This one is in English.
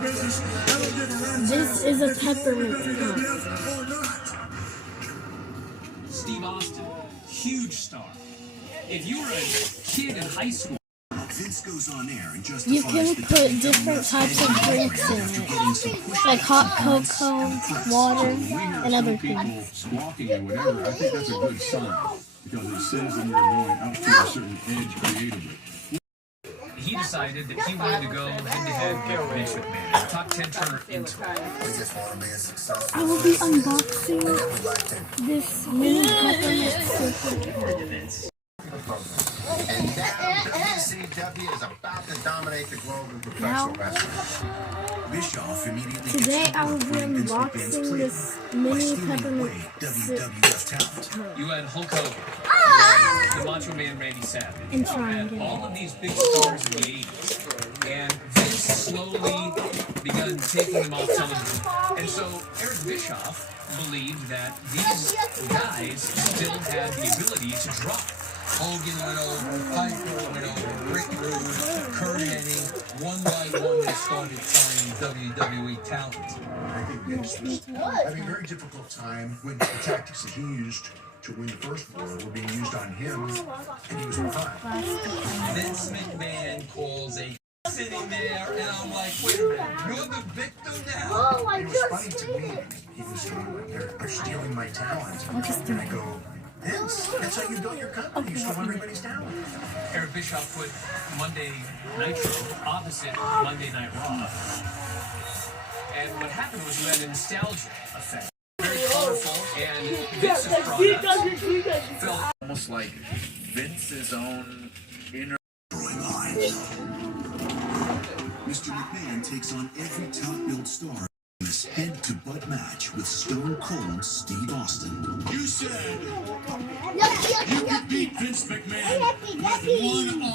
This is a peppermint cup. Steve Austin, huge star. If you were a kid in high school, Vince goes on air and just You can put different types of drinks in it, like hot cocoa, water, and other things. Squawking or whatever, I think that's a good sign because it says that you're going up to a certain edge creatively. he decided that he wanted to go head-to-head with Vince McMahon. Top 10 turner into it. I will be unboxing this mini peppermint stick. And now WCW is about to dominate the globe in professional wrestling. Bischoff immediately Today gets I will be Vince McMahon's unboxing plate this by mini stealing peppermint away WWF talent. You had Hulk Hogan, the Macho Man Randy Savage, And Triangle. and all of these big stars in the 80s. And Vince slowly begun taking them off television. And so Eric Bischoff believed that these guys still had the ability to drop. Hogan went over, Piper went over, Rick Rude, Kurt Hennig, one by one they started signing WWE talent. I think Vince was having a very difficult time when the tactics that he used to win the first war were being used on him, and he was fine. Vince McMahon calls a sitting there, and I'm like, wait a minute, you're the victim now? It was funny to me. He was saying, like, they're stealing my talent. And I go, Vince, that's how you built your company. You stole everybody's talent. Eric Bischoff put Monday Nitro opposite Monday Night Raw. And what happened was you had a nostalgia effect. Very colorful, and Vince's product felt Almost like Vince's own inner. Mr. McMahon takes on every top-billed star in this head-to-butt match with Stone Cold Steve Austin. You said you could beat Vince McMahon with one arm.